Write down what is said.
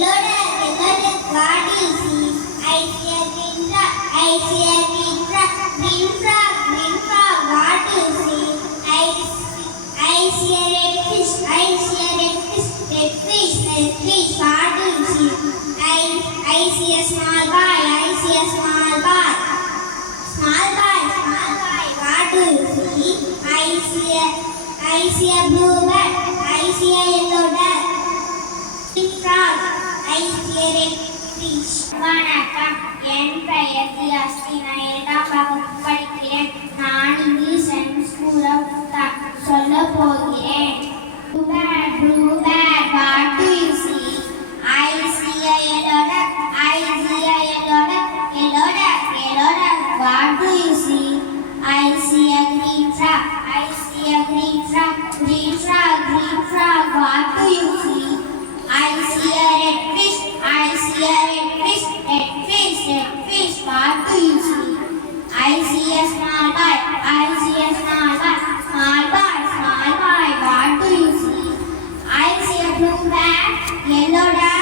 I see a blue bird. I see a yellow duck. Big frog. I see a red fish. வணக்கம், என் பெயர் தியாஸ்தி. நான் 7ஆம் வகுப்பு படிக்கிறேன். நான் இங்கிலீஷ் அண்ட் ஸ்கூலில் சொல்ல போகிறேன். Blue bird, what do you see? I see a yellow duck. I see a yellow duck. Yellow duck, yellow duck, what do you see? I see a green frog. I see a green frog. Green frog, what do you see? I see a red fish. I see a red fish. Red fish, what do you see? I see a small boy. I see a small boy. Small boy, what do you see? I see a blue bat, yellow duck.